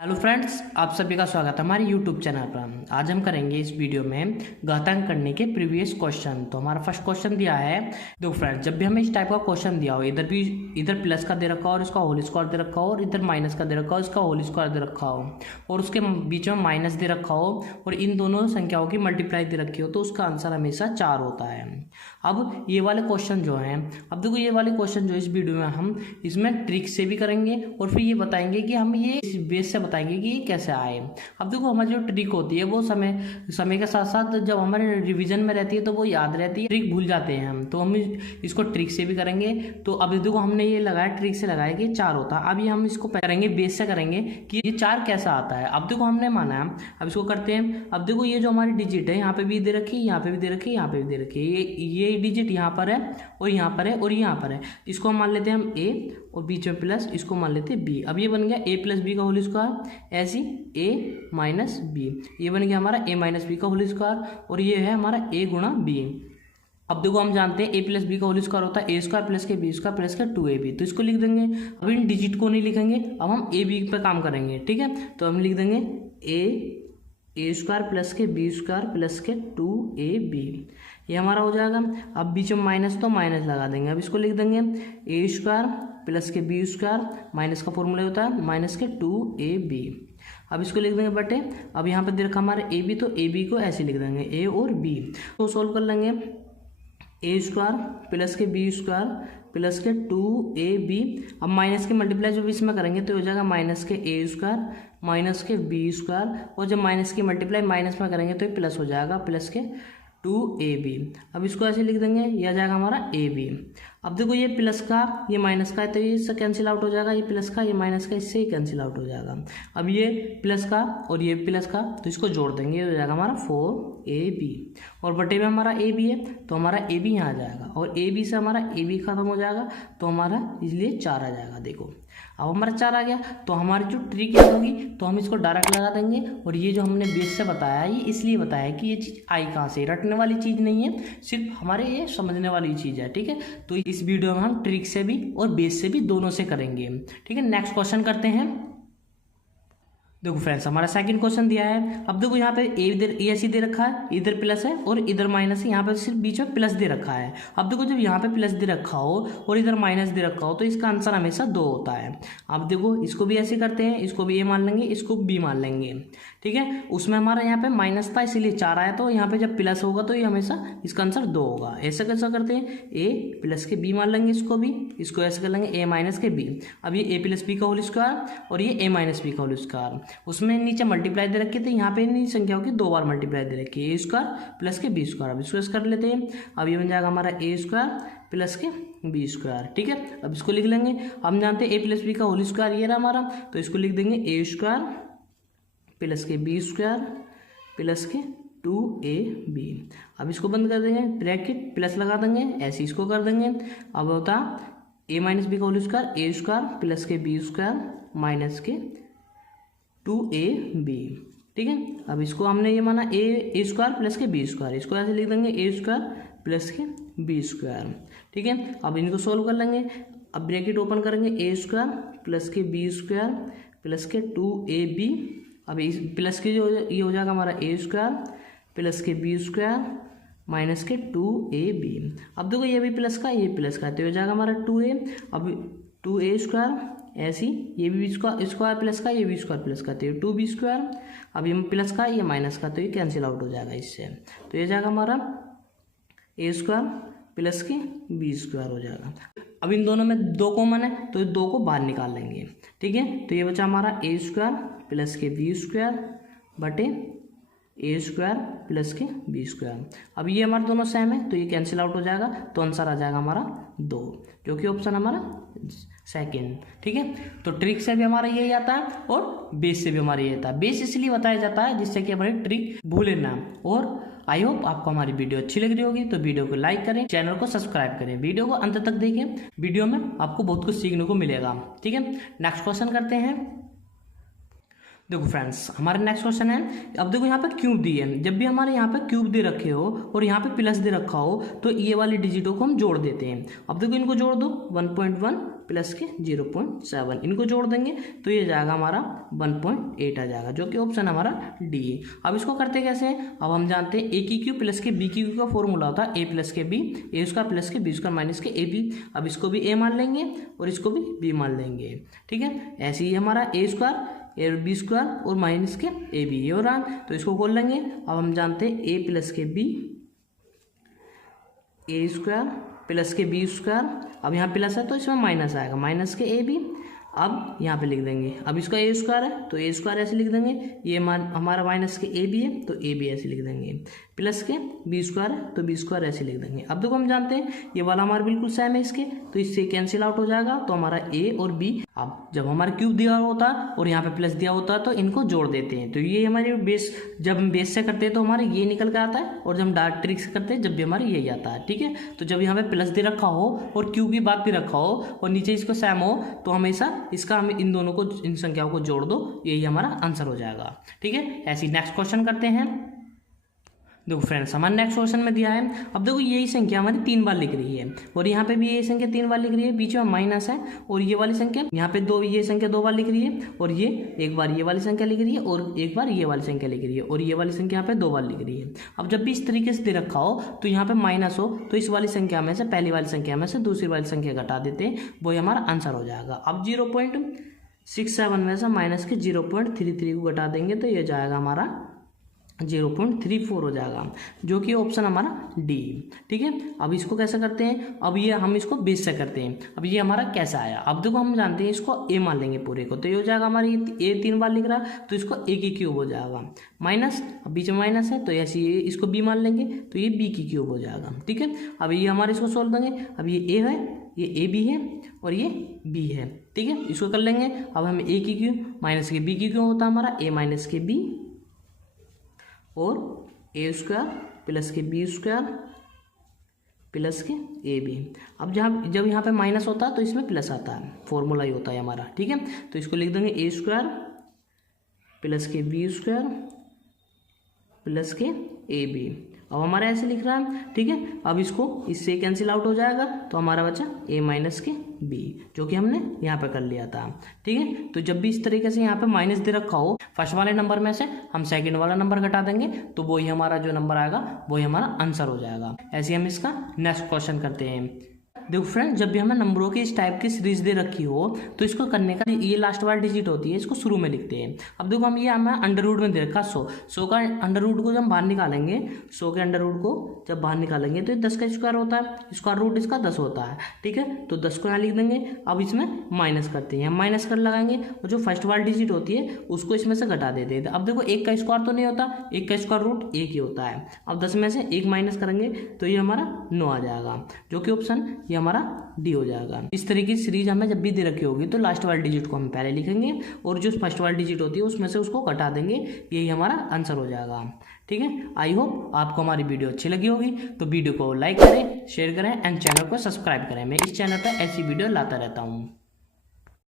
Hello friends, आप सभी का स्वागत है हमारे यूट्यूब चैनल पर। आज हम करेंगे इस वीडियो में घातांक करने के प्रीवियस क्वेश्चन। तो हमारा फर्स्ट क्वेश्चन दिया है। देखो फ्रेंड्स, जब भी हमें इस टाइप का क्वेश्चन दिया हो, इधर प्लस का दे रखा हो और इसका होल स्क्वायर दे रखा हो, और इधर माइनस का दे रखा हो, इसका होल स्क्वायर दे रखा हो, और उसके बीच में माइनस दे रखा हो, और इन दोनों संख्याओं की मल्टीप्लाई दे रखी हो, तो उसका आंसर हमेशा 4 होता है। अब ये वाले क्वेश्चन जो हैं, अब देखो ये वाले क्वेश्चन जो इस वीडियो में हम इसमें ट्रिक से भी करेंगे और फिर ये बताएंगे कि हम ये इस बेस से बताएंगे कि ये कैसे आए। अब देखो हमारी जो ट्रिक होती है वो समय के साथ साथ जब हमारे रिवीजन में रहती है तो वो याद रहती है, ट्रिक भूल जाते हैं हम, तो हम इसको ट्रिक से भी करेंगे। तो अब देखो हमने ये लगाया, ट्रिक से लगाया कि 4 होता है। अभी हम इसको करेंगे बेस से करेंगे कि ये 4 कैसा आता है। अब देखो हमने माना है, अब इसको करते हैं। अब देखो ये जो हमारी डिजिट है, यहाँ पे भी दे रखी है, यहाँ पे भी दे रखी है, यहाँ पे भी दे रखी है। ये डिजिट यहाँ पर है और यहाँ पर है और यहाँ पर है। इसको हम मान लेते हैं हम ए, और बीच में प्लस, इसको मान लेते हैं बी। अब ये बन गया ए प्लस बी का होल स्क्वायर, ऐसी ए माइनस बी। ये बन गया हमारा ए माइनस बी का होल स्क्वायर, और ये है हमारा ए गुणा बी। अब देखो हम जानते हैं ए प्लस बी का होल स्क्वायर होता है ए स्क्वायर प्लस के बी स्क्वायर प्लस के 2ab। तो इसको लिख देंगे। अब इन डिजिट को नहीं लिखेंगे, अब हम ए बी पे काम करेंगे, ठीक है। तो हम लिख देंगे ए स्क्वायर प्लस के बी स्क्वायर प्लस के 2ab। ये हमारा हो जाएगा। अब बीच में माइनस, तो माइनस लगा देंगे। अब इसको लिख देंगे ए स्क्वायर प्लस के बी स्क्वायर, माइनस का फॉर्मूला होता है माइनस के 2ab। अब इसको लिख देंगे बटे, अब यहाँ पे दे रखा हमारे ए बी, तो ए बी को ऐसे लिख देंगे ए और बी। तो सॉल्व कर लेंगे। ए स्क्वायर प्लस के बी स्क्वायर प्लस के 2ab। अब माइनस के मल्टीप्लाई जब इसमें करेंगे तो हो जाएगा माइनस के ए स्क्वायर माइनस के बी स्क्वायर, और जब माइनस की मल्टीप्लाई माइनस में करेंगे तो ये प्लस हो जाएगा प्लस के 2ab। अब इसको ऐसे लिख देंगे, यह आ जाएगा हमारा ab। अब देखो ये प्लस का ये माइनस का है तो ये इससे कैंसिल आउट हो जाएगा, ये प्लस का ये माइनस का इससे ही कैंसिल आउट हो जाएगा। अब ये प्लस का और ये प्लस का, तो इसको जोड़ देंगे, ये हो जाएगा हमारा 4ab, और बटे में हमारा ab है तो हमारा ab यहाँ आ जाएगा, और ab से हमारा ab खत्म हो जाएगा, तो हमारा इसलिए 4 आ जाएगा। देखो अब हमारा 4 आ गया, तो हमारी जो ट्रिक क्या होगी, तो हम इसको डायरेक्ट लगा देंगे। और ये जो हमने बेस से बताया, ये इसलिए बताया कि ये चीज़ आई कहाँ से, रटने वाली चीज़ नहीं है, सिर्फ हमारे ये समझने वाली चीज़ है, ठीक है। तो इस वीडियो में हम ट्रिक से भी और बेस से भी दोनों से करेंगे, ठीक है। नेक्स्ट क्वेश्चन करते हैं। देखो फ्रेंड्स, हमारा सेकंड क्वेश्चन दिया है। अब देखो यहाँ पे इधर ऐसे दे रखा है, इधर प्लस है और इधर माइनस है, यहाँ पे सिर्फ बीच में प्लस दे रखा है। अब देखो जब यहाँ पे प्लस दे रखा हो और इधर माइनस दे रखा हो तो इसका आंसर हमेशा 2 होता है। अब देखो इसको भी ऐसे करते हैं, इसको भी ए मान लेंगे, इसको बी मान लेंगे, ठीक है। उसमें हमारा यहाँ पे माइनस था इसीलिए 4 आया, तो यहाँ पे जब प्लस होगा तो ये हमेशा इसका आंसर 2 होगा। ऐसा कैसा करते हैं, ए प्लस के बी मान लेंगे, इसको भी, इसको ऐसे कर लेंगे ए माइनस के बी। अब ये ए प्लस बी का होल स्क्वायर और ये ए माइनस बी का होल स्क्वायर, उसमें नीचे मल्टीप्लाई दे रखी थी, यहाँ पे इन संख्याओं की 2 बार मल्टीप्लाई दे रखी है, ए स्क्वायर प्लस के बी स्क्वायर। अब इसको कर लेते हैं। अब ये बन जाएगा हमारा ए स्क्वायर प्लस के बी स्क्वायर, ठीक है। अब इसको लिख लेंगे। हम जानते हैं ए प्लस बी का होल स्क्वायर ये रहा हमारा, तो इसको लिख देंगे ए स्क्वायर प्लस के बी स्क्वायर प्लस के 2ab। अब इसको बंद कर देंगे, ब्रैकेट प्लस लगा देंगे, ऐसे इसको कर देंगे। अब होता ए माइनस बी का होल स्क्वायर, ए स्क्वायर प्लस के बी स्क्वायर माइनस के 2ab, ठीक है। अब इसको हमने ये माना ए स्क्वायर प्लस के बी स्क्वायर, इसको ऐसे लिख देंगे ए स्क्वायर प्लस के बी स्क्वायर, ठीक है। अब इनको सोल्व कर लेंगे। अब ब्रैकेट ओपन करेंगे, ए स्क्वायर प्लस के बी स्क्वायर प्लस के 2ab। अब इस प्लस के जो ये हो जाएगा हमारा ए स्क्वायर प्लस के बी स्क्वायर माइनस के 2ab। अब देखो ये भी प्लस का ये प्लस का, तो हो जाएगा हमारा 2a। अब 2a स्क्वायर ऐसी, ये भी स्क्वायर प्लस का, ये भी स्क्वायर प्लस का, तो ये 2b स्क्वायर। अब ये प्लस का ये माइनस का, तो ये कैंसिल आउट हो जाएगा इससे, तो ये जाएगा हमारा ए स्क्वायर प्लस के बी स्क्वायर हो जाएगा। अब इन दोनों में 2 कॉमन है तो 2 को बाहर निकाल लेंगे, ठीक है। तो ये बचा हमारा ए स्क्वायर प्लस के बी स्क्वायर बटे ए स्क्वायर प्लस के बी स्क्वायर। अब ये हमारे दोनों सेम है तो ये कैंसिल आउट हो जाएगा, तो आंसर आ जाएगा हमारा 2, जो कि ऑप्शन हमारा सेकंड, ठीक है। तो ट्रिक से भी हमारा यही आता है और बेस से भी हमारा यही आता है। बेस इसलिए बताया जाता है जिससे कि हमारी ट्रिक भूले ना। और आई होप आपको हमारी वीडियो अच्छी लग रही होगी, तो वीडियो को लाइक करें, चैनल को सब्सक्राइब करें, वीडियो को अंत तक देखें, वीडियो में आपको बहुत कुछ सीखने को मिलेगा, ठीक है। नेक्स्ट क्वेश्चन करते हैं। देखो फ्रेंड्स, हमारा नेक्स्ट क्वेश्चन है। अब देखो यहाँ पे क्यूब दी है, जब भी हमारे यहाँ पे क्यूब दे रखे हो और यहाँ पे प्लस दे रखा हो तो ये वाली डिजिटों को हम जोड़ देते हैं। अब देखो इनको जोड़ दो, 1.1 प्लस के 0.7, इनको जोड़ देंगे तो ये जाएगा हमारा 1.8 आ जाएगा, जो कि ऑप्शन हमारा डी है। अब इसको करते कैसे हैं, अब हम जानते हैं ए की क्यू प्लस के बी की क्यू का फॉर्मूला होता है ए प्लस के बी, ए स्क्वायर प्लस के बी स्क्वायर माइनस के ए बी। अब इसको भी ए मान लेंगे और इसको भी बी मान लेंगे, ठीक है। ऐसे ही हमारा ए स्क्वायर बी स्क्वायर और माइनस के ए बी, ये हो रहा है, तो इसको खोल लेंगे। अब हम जानते हैं ए प्लस के बी, ए स्क्वायर प्लस के बी स्क्वायर, अब यहाँ प्लस है तो इसमें माइनस आएगा, माइनस के ए बी। अब यहाँ पे लिख देंगे, अब इसका ए स्क्वायर है तो ए स्क्वायर ऐसे लिख देंगे, ये हमारा माइनस के ए बी है तो ए बी ऐसे लिख देंगे, प्लस के बी स्क्वायर है तो बी स्क्वायर ऐसे लिख देंगे। अब देखो हम जानते हैं ये वाला हमारा बिल्कुल सेम है इसके, तो इससे कैंसिल आउट हो जाएगा, तो हमारा ए और बी। अब जब हमारा क्यूब दिया होता है और यहाँ पे प्लस दिया होता है तो इनको जोड़ देते हैं, तो ये हमारे बेस, जब हम बेस से करते हैं तो हमारे ये निकल के आता है, और जब हम डार्क ट्रिक से करते हैं जब भी हमारे यही आता है, ठीक है। तो जब यहाँ पे प्लस दे रखा हो और क्यूब की बात भी रखा हो और नीचे इसको सेम हो, तो हमेशा इसका हमें इन दोनों को, इन संख्याओं को जोड़ दो, यही हमारा आंसर हो जाएगा, ठीक है। ऐसे नेक्स्ट क्वेश्चन करते हैं। देखो फ्रेंड्स, हमारे नेक्स्ट क्वेश्चन में दिया है, अब देखो यही संख्या हमारी 3 बार लिख रही है और यहाँ पे भी यही संख्या 3 बार लिख रही है, बीच में माइनस है, और ये वाली संख्या यहाँ पे ये संख्या 2 बार लिख रही है, और ये एक बार ये वाली संख्या लिख रही है और एक बार ये वाली संख्या लिख रही है, और ये वाली संख्या यहाँ पे 2 बार लिख रही है। अब जब भी इस तरीके से दे रखा हो तो यहाँ पे माइनस हो तो इस वाली संख्या में से, पहली वाली संख्या में से दूसरी वाली संख्या घटा देते हैं, वही हमारा आंसर हो जाएगा। अब 0.67 में से माइनस के 0.33 को घटा देंगे तो ये जाएगा हमारा 0.34 हो जाएगा, जो कि ऑप्शन हमारा डी, ठीक है। अब इसको कैसे करते हैं, अब ये हम इसको बेस से करते हैं। अब ये हमारा कैसा आया, अब देखो हम जानते हैं इसको ए मान लेंगे पूरे को, तो ये हो जाएगा हमारी ए 3 बार लिख रहा है तो इसको ए की क्यूब हो जाएगा, माइनस, अब बीच में माइनस है तो ऐसे ये इसको बी मान लेंगे तो ये बी की क्यूब हो जाएगा, ठीक है। अब ये हमारे इसको सोल्व देंगे, अब ये ए है, ये ए बी है और ये बी है, ठीक है। इसको कर लेंगे, अब हम ए की क्यूब माइनस के बी की क्यूब होता है हमारा ए माइनस के बी, और ए स्क्वायर प्लस के बी स्क्वायर प्लस के ए बी। अब जब यहाँ पे माइनस होता है तो इसमें प्लस आता है, फॉर्मूला ही होता है हमारा, ठीक है। तो इसको लिख देंगे ए स्क्वायर प्लस के बी स्क्वायर प्लस के ए बी। अब हमारा ऐसे लिख रहा है, ठीक है। अब इसको इससे कैंसिल आउट हो जाएगा तो हमारा बचा ए माइनस के बी, जो कि हमने यहाँ पे कर लिया था, ठीक है। तो जब भी इस तरीके से यहाँ पे माइनस दे रखा हो, फर्स्ट वाले नंबर में से हम सेकंड वाला नंबर घटा देंगे तो वही हमारा जो नंबर आएगा वही हमारा आंसर हो जाएगा। ऐसे हम इसका नेक्स्ट क्वेश्चन करते हैं। देखो फ्रेंड, जब भी हमें नंबरों की इस टाइप की सीरीज दे रखी हो तो इसको करने का ये लास्ट वाला डिजिट होती है, इसको शुरू में लिखते हैं। अब देखो हम ये हमें अंडर रूट में दे रखा 100 का अंडर रूट को जब हम बाहर निकालेंगे, 100 के अंडर रूट को जब बाहर निकालेंगे तो ये 10 का स्क्वायर होता है, स्क्वायर रूट इसका 10 होता है, ठीक है। तो 10 को यहाँ लिख देंगे। अब इसमें माइनस करते हैं, हम माइनस कर लगाएंगे और जो फर्स्ट वाला डिजिट होती है उसको इसमें से घटा देते हैं। अब देखो 1 का स्क्वायर तो नहीं होता, 1 का स्क्वायर रूट 1 ही होता है। अब 10 में से 1 माइनस करेंगे तो ये हमारा 9 आ जाएगा, जो कि ऑप्शन ये हमारा डी हो जाएगा। इस तरीके की सीरीज हमें जब भी दे रखी होगी तो लास्ट वाले डिजिट को हम पहले लिखेंगे और जो फर्स्ट वाली डिजिट होती है उसमें से उसको घटा देंगे, यही हमारा आंसर हो जाएगा, ठीक है। आई होप आपको हमारी वीडियो अच्छी लगी होगी, तो वीडियो को लाइक करें, शेयर करें एंड चैनल को सब्सक्राइब करें। मैं इस चैनल पर ऐसी वीडियो लाता रहता हूँ।